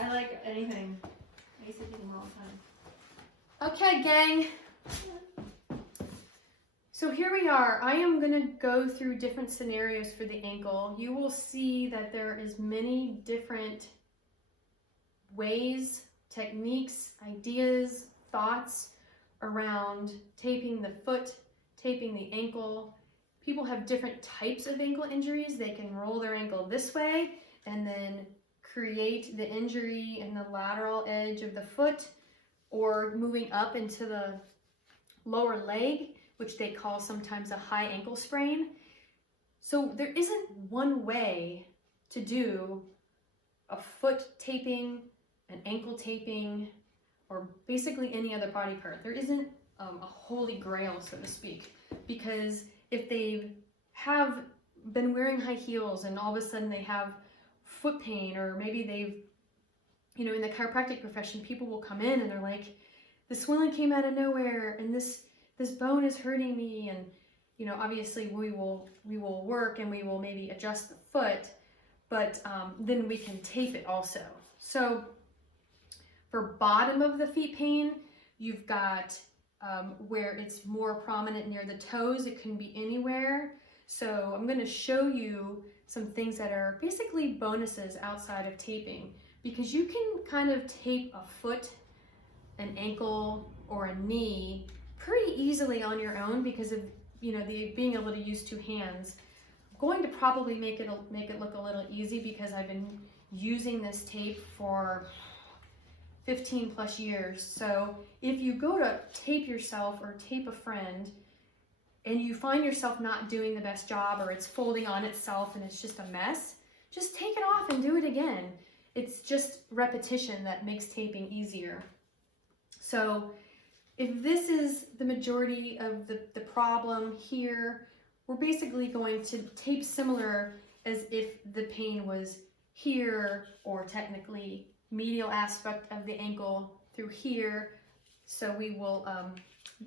I like anything. I used to do them all the time. Okay, gang. So here we are. I am going to go through different scenarios for the ankle. You will see that there is many different ways, techniques, ideas, thoughts around taping the foot, taping the ankle. People have different types of ankle injuries. They can roll their ankle this way and then create the injury in the lateral edge of the foot, or moving up into the lower leg, which they call sometimes a high ankle sprain. So there isn't one way to do a foot taping, an ankle taping, or basically any other body part. There isn't a holy grail, so to speak, because if they have been wearing high heels and all of a sudden they have foot pain, or maybe they've, you know, in the chiropractic profession, people will come in and they're like, the swelling came out of nowhere and this bone is hurting me, and you know, obviously we will work and we will maybe adjust the foot, but then we can tape it also. So for bottom of the feet pain, you've got where it's more prominent near the toes. It can be anywhere. So I'm going to show you some things that are basically bonuses outside of taping, because you can kind of tape a foot, an ankle, or a knee pretty easily on your own because of, you know, the being able to use two hands. I'm going to probably make it look a little easy because I've been using this tape for 15 plus years. So if you go to tape yourself or tape a friend and you find yourself not doing the best job, or it's folding on itself and it's just a mess, just take it off and do it again. It's just repetition that makes taping easier. So if this is the majority of the problem here, we're basically going to tape similar as if the pain was here, or technically medial aspect of the ankle through here. So we will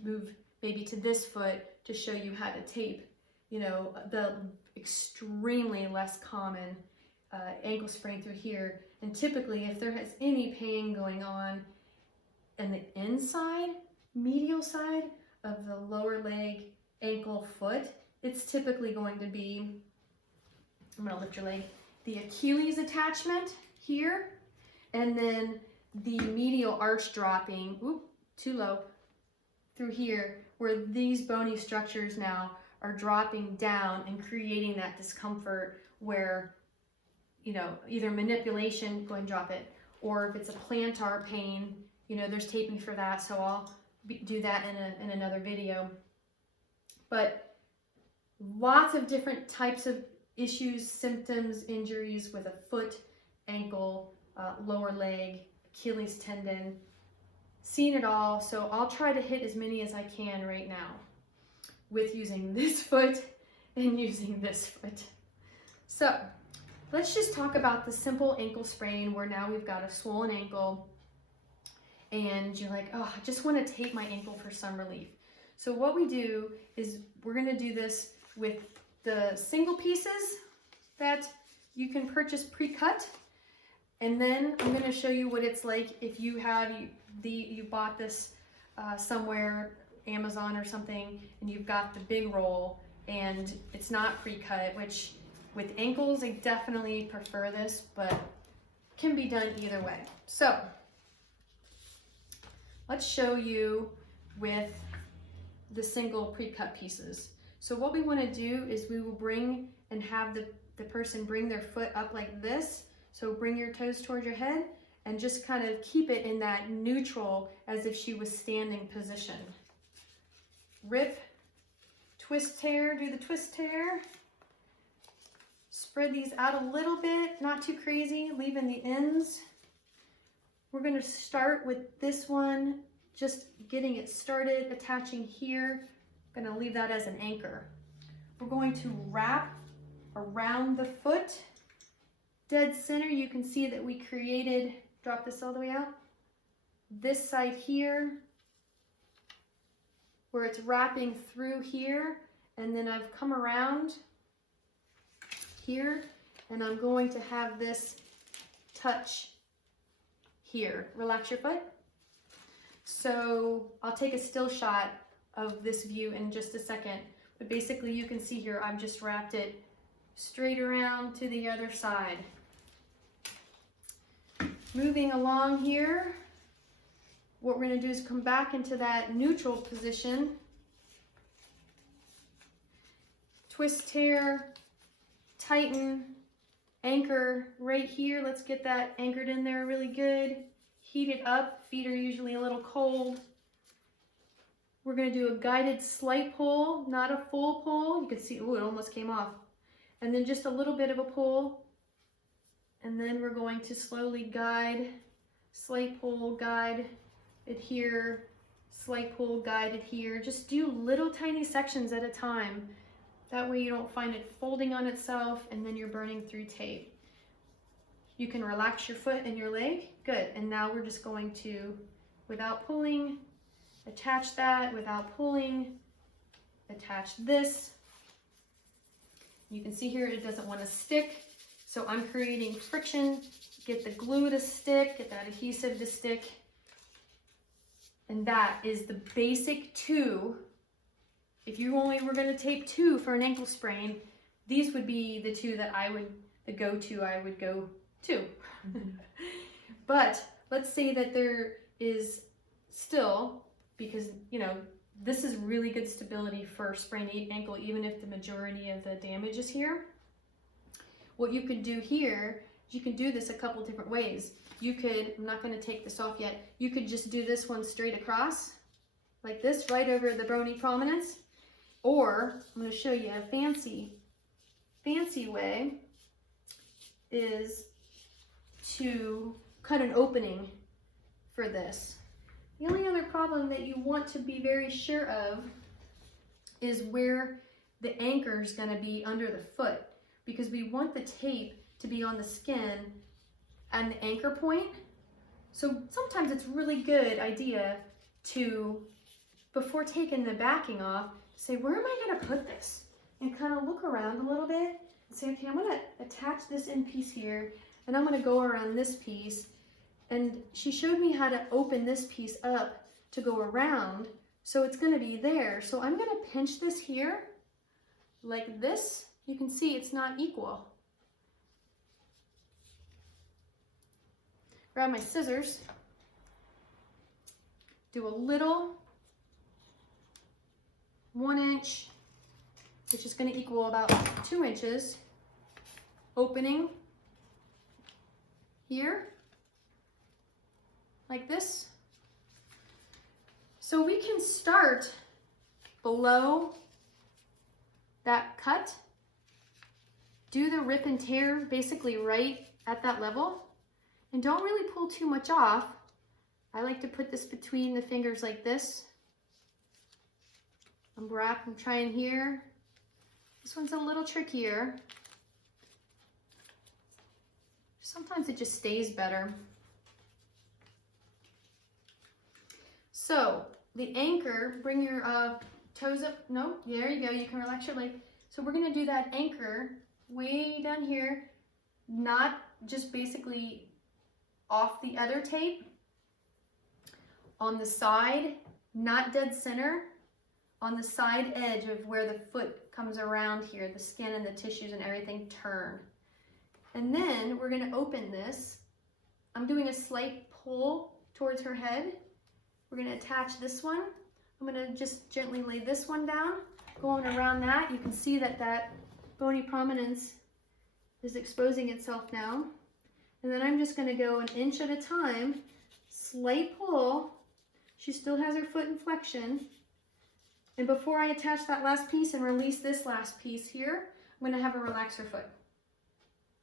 move maybe to this foot to show you how to tape, you know, the extremely less common ankle sprain through here. And typically, if there has any pain going on in the inside, medial side of the lower leg, ankle, foot, it's typically going to be, I'm going to lift your leg, the Achilles attachment here, and then the medial arch dropping, too low, through here, where these bony structures now are dropping down and creating that discomfort where, you know, either manipulation, go and drop it, or if it's a plantar pain, you know, there's taping for that, so I'll do that in another video. But lots of different types of issues, symptoms, injuries with a foot, ankle, lower leg, Achilles tendon, seen it all. So I'll try to hit as many as I can right now with using this foot and using this foot. So let's just talk about the simple ankle sprain where now we've got a swollen ankle and you're like, oh, I just want to tape my ankle for some relief. So what we do is we're going to do this with the single pieces that you can purchase pre-cut. And then I'm going to show you what it's like if you have you bought this somewhere, Amazon or something, and you've got the big roll and it's not pre-cut, which with ankles I definitely prefer this, but can be done either way. So let's show you with the single pre-cut pieces. So what we want to do is we will bring and have the person bring their foot up like this. So bring your toes towards your head and just kind of keep it in that neutral as if she was standing position. Rip, twist tear, do the twist tear. Spread these out a little bit, not too crazy, leaving the ends. We're going to start with this one, just getting it started, attaching here. I'm going to leave that as an anchor. We're going to wrap around the foot. Dead center, you can see that we created, drop this all the way out, this side here, where it's wrapping through here, and then I've come around here, and I'm going to have this touch here. Relax your foot. So I'll take a still shot of this view in just a second. But basically you can see here, I've just wrapped it straight around to the other side. Moving along here, what we're gonna do is come back into that neutral position. Twist, tear, tighten, anchor right here. Let's get that anchored in there really good. Heat it up. Feet are usually a little cold. We're going to do a guided slight pull, not a full pull. You can see, oh, it almost came off. And then just a little bit of a pull. And then we're going to slowly guide, slight pull, guide it here, slight pull, guide it here. Just do little tiny sections at a time. That way you don't find it folding on itself and then you're burning through tape. You can relax your foot and your leg. Good. And now we're just going to, without pulling, attach that. Without pulling, attach this. You can see here it doesn't want to stick. So I'm creating friction. Get the glue to stick, get that adhesive to stick. And that is the basic 2. If you only were going to tape 2 for an ankle sprain, these would be the 2 that I would go to. But let's say that there is still, because you know this is really good stability for sprained ankle, even if the majority of the damage is here. What you can do here is you can do this a couple different ways. You could, I'm not going to take this off yet, you could just do this one straight across like this, right over the bony prominence. Or I'm going to show you a fancy way is to cut an opening for this. The only other problem that you want to be very sure of is where the anchor is going to be under the foot, because we want the tape to be on the skin and the anchor point. So sometimes it's really good idea to, before taking the backing off, say, where am I going to put this? And kind of look around a little bit and say, okay, I'm going to attach this end piece here, and I'm going to go around this piece. And she showed me how to open this piece up to go around, so it's going to be there. So I'm going to pinch this here like this. You can see it's not equal. Grab my scissors, do a little 1 inch, which is going to equal about 2 inches, opening here, like this. So we can start below that cut, do the rip and tear basically right at that level, and don't really pull too much off. I like to put this between the fingers like this. I'm trying here. This one's a little trickier. Sometimes it just stays better. So the anchor, bring your toes up. No, there you go. You can relax your leg. So we're going to do that anchor way down here, not just basically off the other tape, on the side, not dead center, on the side edge of where the foot comes around here, the skin and the tissues and everything turn. And then we're going to open this. I'm doing a slight pull towards her head. We're going to attach this one. I'm going to just gently lay this one down. Going around that, you can see that that bony prominence is exposing itself now. And then I'm just going to go 1 inch at a time, slight pull. She still has her foot in flexion. And before I attach that last piece and release this last piece here, I'm going to have her relax her foot.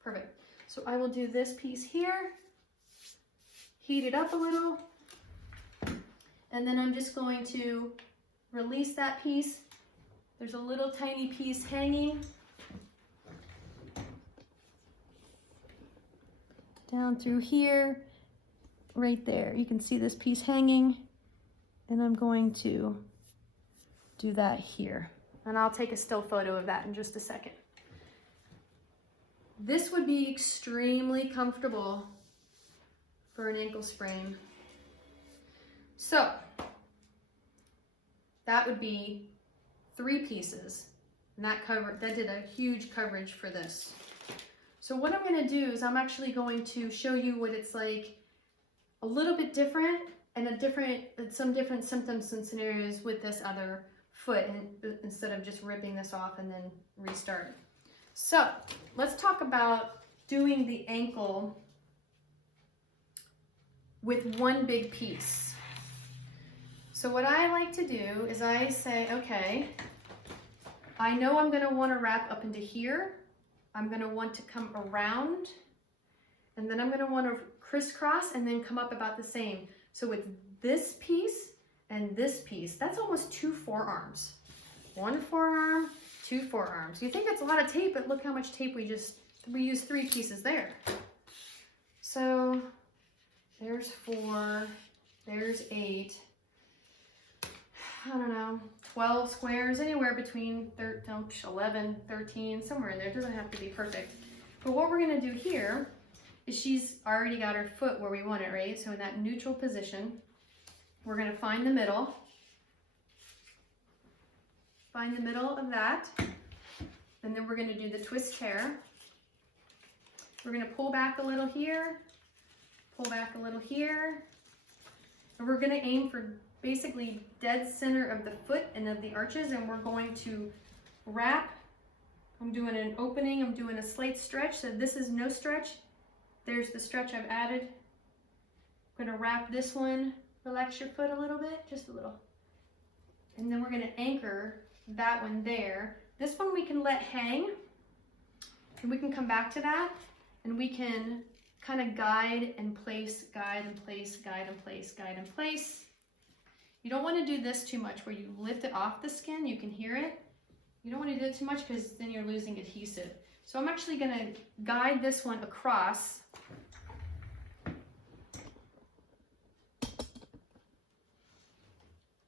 Perfect. So I will do this piece here, heat it up a little, and then I'm just going to release that piece. There's a little tiny piece hanging down through here, right there. You can see this piece hanging, and I'm going to do that here. And I'll take a still photo of that in just a second. This would be extremely comfortable for an ankle sprain. So that would be 3 pieces, and that did a huge coverage for this. So what I'm going to do is I'm actually going to show you what it's like a little bit different and some different symptoms and scenarios with this other foot, and instead of just ripping this off and then restarting. So let's talk about doing the ankle with one big piece. So what I like to do is I say, okay, I know I'm going to want to wrap up into here. I'm going to want to come around, and then I'm going to want to crisscross and then come up about the same. So with this piece and this piece, that's almost 2 forearms. 1 forearm, 2 forearms. You think it's a lot of tape, but look how much tape we used 3 pieces there. So there's 4, there's 8, I don't know, 12 squares, anywhere between 11, 13, somewhere in there. It doesn't have to be perfect. But what we're gonna do here is she's already got her foot where we want it, right? So in that neutral position, we're gonna find the middle. Find the middle of that. And then we're gonna do the twist tear. We're gonna pull back a little here, pull back a little here. And we're gonna aim for basically dead center of the foot and of the arches, and we're going to wrap. I'm doing an opening, I'm doing a slight stretch. So this is no stretch. There's the stretch I've added. I'm gonna wrap this one, relax your foot a little bit, just a little. And then we're gonna anchor that one there. This one we can let hang, and we can come back to that, and we can kind of guide and place, guide and place, guide and place, guide and place. You don't want to do this too much where you lift it off the skin, you can hear it. You don't want to do it too much because then you're losing adhesive. So I'm actually going to guide this one across.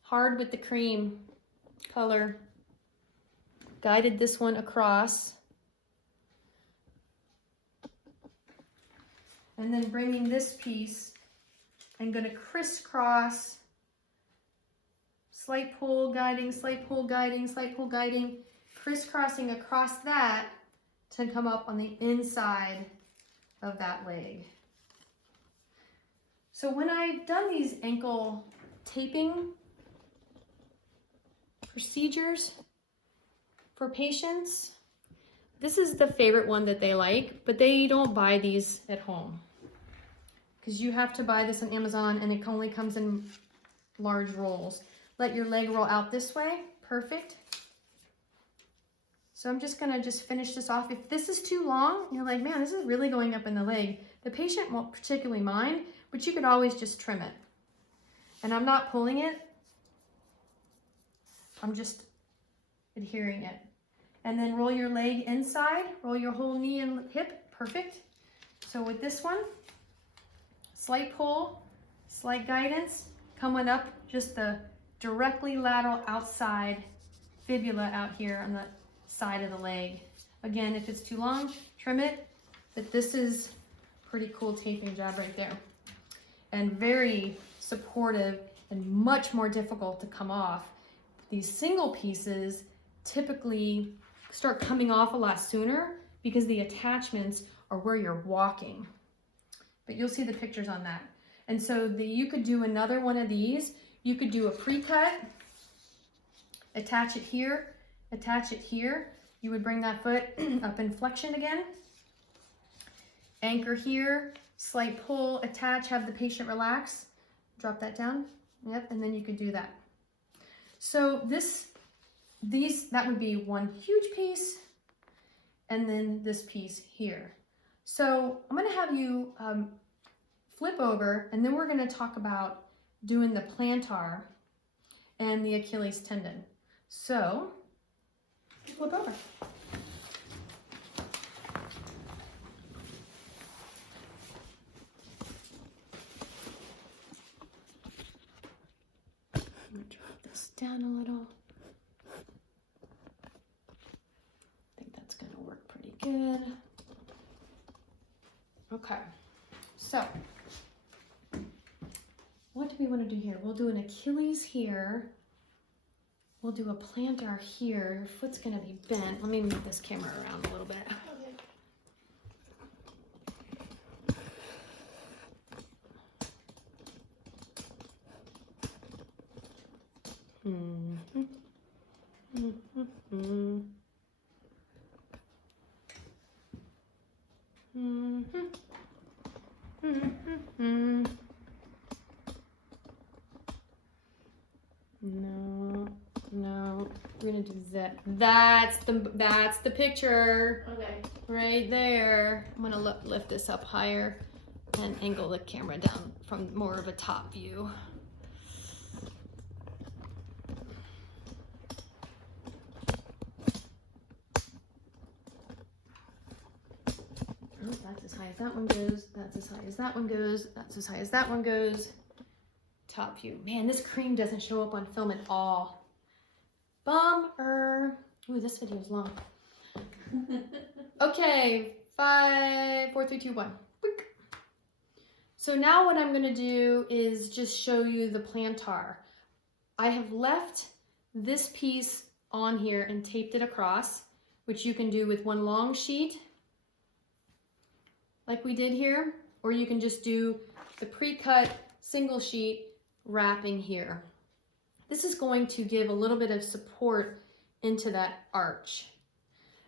Hard with the cream color. Guided this one across. And then bringing this piece, I'm going to crisscross. Slight pull, guiding, slight pull, guiding, slight pull, guiding, crisscrossing across that to come up on the inside of that leg. So when I've done these ankle taping procedures for patients, this is the favorite one that they like, but they don't buy these at home because you have to buy this on Amazon and it only comes in large rolls. Let your leg roll out this way. Perfect. So I'm just gonna finish this off. If this is too long, you're like, man, this is really going up in the leg. The patient won't particularly mind, but you could always just trim it. And I'm not pulling it. I'm just adhering it. And then roll your leg inside, roll your whole knee and hip. Perfect. So with this one, slight pull, slight guidance, coming up just the directly lateral outside fibula out here on the side of the leg. Again, if it's too long, trim it, but this is pretty cool taping job right there. And very supportive and much more difficult to come off. These single pieces typically start coming off a lot sooner because the attachments are where you're walking. But you'll see the pictures on that. And so you could do another one of these. You could do a pre-cut, attach it here, attach it here. You would bring that foot up in flexion again. Anchor here, slight pull, attach, have the patient relax. Drop that down, yep, and then you could do that. So that would be one huge piece, and then this piece here. So I'm gonna have you flip over, and then we're gonna talk about doing the plantar and the Achilles tendon. So, flip over. I'm gonna drop this down a little. I think that's gonna work pretty good. Okay, so do we want to do here? We'll do an Achilles here. We'll do a plantar here. Your foot's going to be bent. Let me move this camera around a little bit. No, we're gonna do that. That's the picture. Okay. Right there. I'm gonna lift this up higher and angle the camera down from more of a top view. Oh, that's as high as that one goes. That's as high as that one goes. That's as high as that one goes. Top view. Man, this cream doesn't show up on film at all. Bummer. Ooh, this video is long. Okay, 5, 4, 3, 2, 1. So now what I'm gonna do is just show you the plantar. I have left this piece on here and taped it across, which you can do with one long sheet, like we did here, or you can just do the pre-cut single sheet wrapping here. This is going to give a little bit of support into that arch.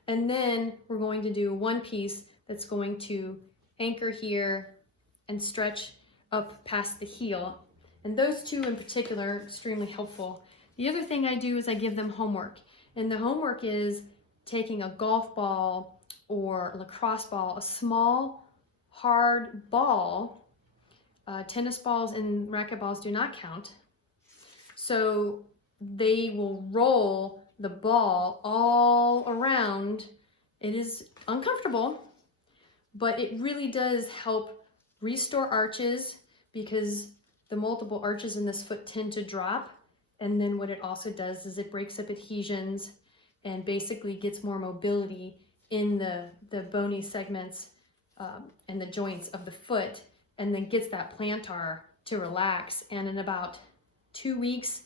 And then we're going to do one piece that's going to anchor here and stretch up past the heel. And those two in particular are extremely helpful. The other thing I do is I give them homework. And the homework is taking a golf ball or a lacrosse ball, a small, hard ball. Tennis balls and racket balls do not count. So they will roll the ball all around. It is uncomfortable, but it really does help restore arches because the multiple arches in this foot tend to drop. And then what it also does is it breaks up adhesions and basically gets more mobility in the bony segments and the joints of the foot, and then gets that plantar to relax. And in about 2 weeks,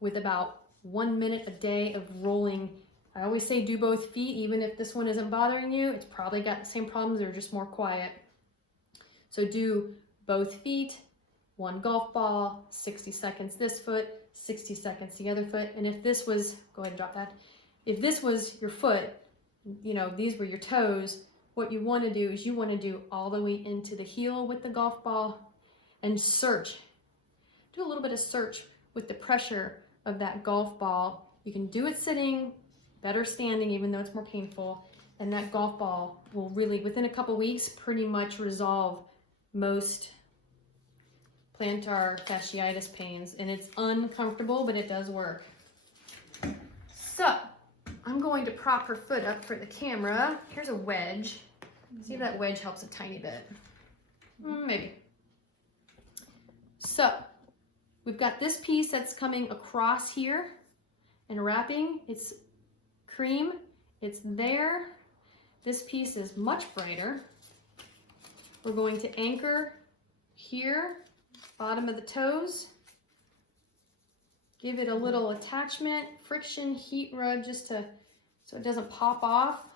with about 1 minute a day of rolling, I always say do both feet, even if this one isn't bothering you, it's probably got the same problems, they're just more quiet. So do both feet, one golf ball, 60 seconds this foot, 60 seconds the other foot. And if this was, go ahead and drop that. If this was your foot, you know, these were your toes, what you want to do is you want to do all the way into the heel with the golf ball and search. Do a little bit of search with the pressure of that golf ball. You can do it sitting, better standing, even though it's more painful. And that golf ball will really, within a couple weeks, pretty much resolve most plantar fasciitis pains. And it's uncomfortable, but it does work. So I'm going to prop her foot up for the camera. Here's a wedge. See if that wedge helps a tiny bit. Maybe. So we've got this piece that's coming across here and wrapping. It's cream. It's there. This piece is much brighter. We're going to anchor here, bottom of the toes. Give it a little attachment, friction, heat rub, just to so it doesn't pop off.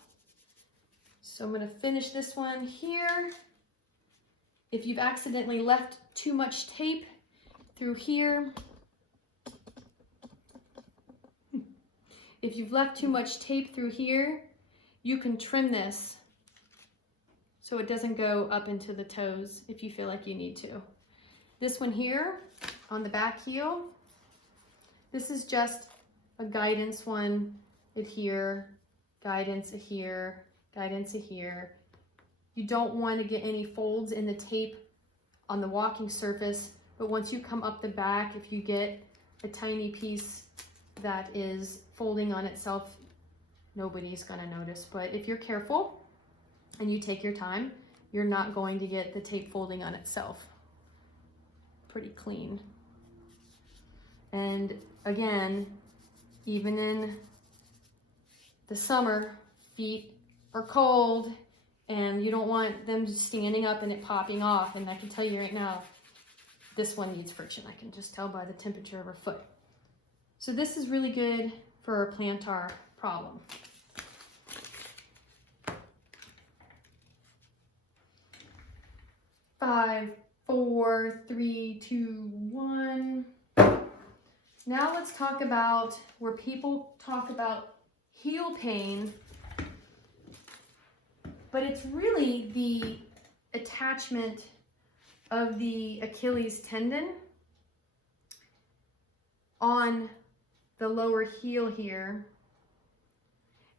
So I'm going to finish this one here. If you've accidentally left too much tape through here, if you've left too much tape through here, you can trim this so it doesn't go up into the toes if you feel like you need to. This one here on the back heel, this is just a guidance one. Adhere, guidance, adhere, guidance, adhere. You don't want to get any folds in the tape on the walking surface, but once you come up the back, if you get a tiny piece that is folding on itself, nobody's going to notice. But if you're careful and you take your time, you're not going to get the tape folding on itself. Pretty clean. And again, even in the summer, feet are cold and you don't want them standing up and it popping off. And I can tell you right now, this one needs friction. I can just tell by the temperature of her foot. So this is really good for a plantar problem. Five, four, three, two, one. Now let's talk about where people talk about heel pain, but it's really the attachment of the Achilles tendon on the lower heel here.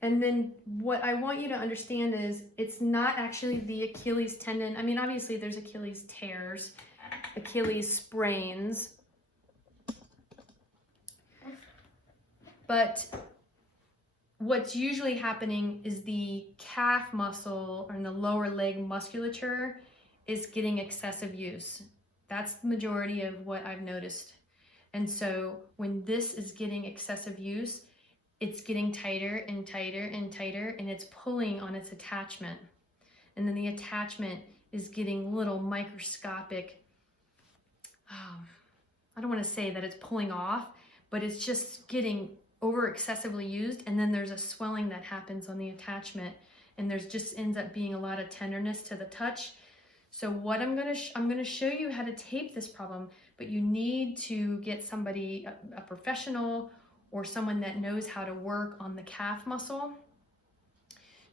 And then what I want you to understand is it's not actually the Achilles tendon. I mean, obviously there's Achilles tears, Achilles sprains, but what's usually happening is the calf muscle or the lower leg musculature is getting excessive use. That's the majority of what I've noticed. And so when this is getting excessive use, it's getting tighter and tighter and tighter, and it's pulling on its attachment. And then the attachment is getting little microscopic, I don't want to say that it's pulling off, but it's just getting over excessively used. And then there's a swelling that happens on the attachment, and there's just ends up being a lot of tenderness to the touch. So what I'm going to show you how to tape this problem, but you need to get somebody, a professional or someone that knows how to work on the calf muscle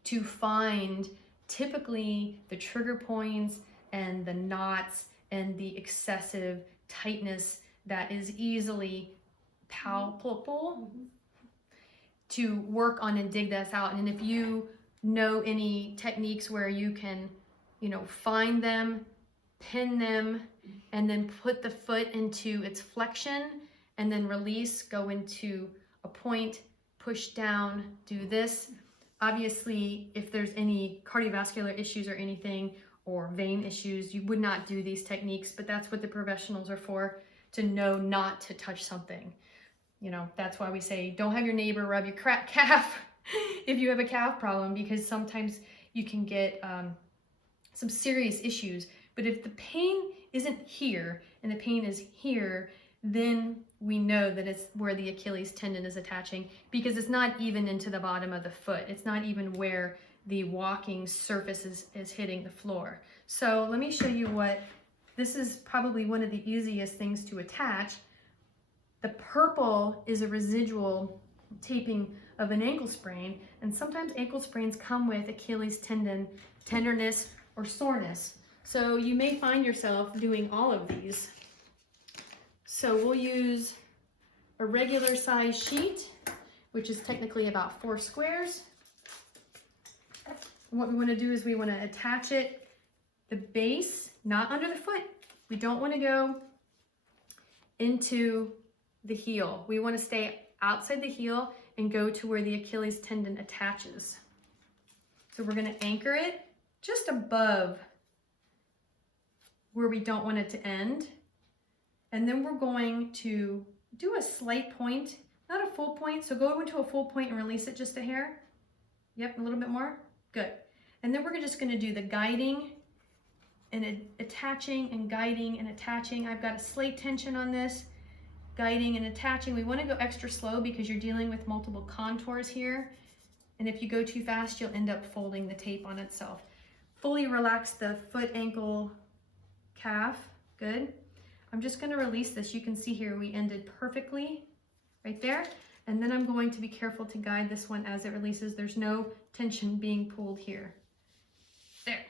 to find typically the trigger points and the knots and the excessive tightness that is easily palpable to work on and dig this out. And if you know any techniques where you can, find them, pin them, and then put the foot into its flexion and then release, go into a point, push down, do this. Obviously, if there's any cardiovascular issues or anything, or vein issues, you would not do these techniques, but that's what the professionals are for, to know not to touch something. That's why we say don't have your neighbor rub your calf if you have a calf problem, because sometimes you can get some serious issues. But if the pain isn't here and the pain is here, then we know that it's where the Achilles tendon is attaching, because it's not even into the bottom of the foot. It's not even where the walking surface is hitting the floor. So let me show you this is probably one of the easiest things to attach. The purple is a residual taping of an ankle sprain, and sometimes ankle sprains come with Achilles tendon tenderness or soreness. So you may find yourself doing all of these. So we'll use a regular size sheet, which is technically about 4 squares. And what we want to do is we want to attach it, the base, not under the foot. We don't want to go into the heel. We want to stay outside the heel and go to where the Achilles tendon attaches. So we're going to anchor it just above where we don't want it to end. And then we're going to do a slight point, not a full point. So go into a full point and release it just a hair. Yep, a little bit more. Good. And then we're just going to do the guiding and attaching and guiding and attaching. I've got a slight tension on this, guiding and attaching. We want to go extra slow because you're dealing with multiple contours here. And if you go too fast, you'll end up folding the tape on itself. Fully relax the foot, ankle, calf. Good. I'm just going to release this. You can see here we ended perfectly right there. And then I'm going to be careful to guide this one as it releases. There's no tension being pulled here. There.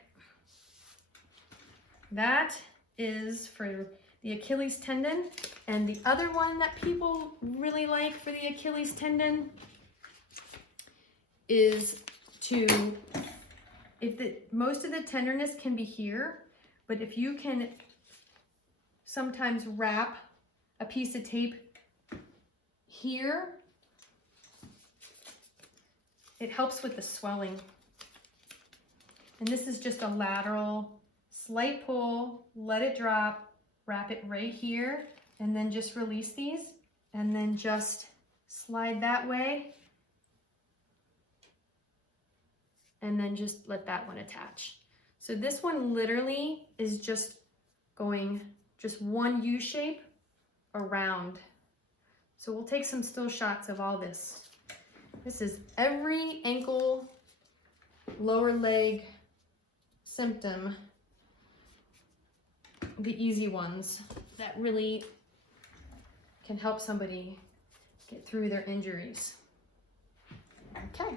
That is for the Achilles tendon. And the other one that people really like for the Achilles tendon is most of the tenderness can be here, but if you can sometimes wrap a piece of tape here, it helps with the swelling. And this is just a lateral, slight pull, let it drop, wrap it right here, and then just release these, and then just slide that way, and then just let that one attach. So this one literally is just going just one U shape around. So we'll take some still shots of all this. This is every ankle, lower leg symptom, the easy ones that really can help somebody get through their injuries. Okay.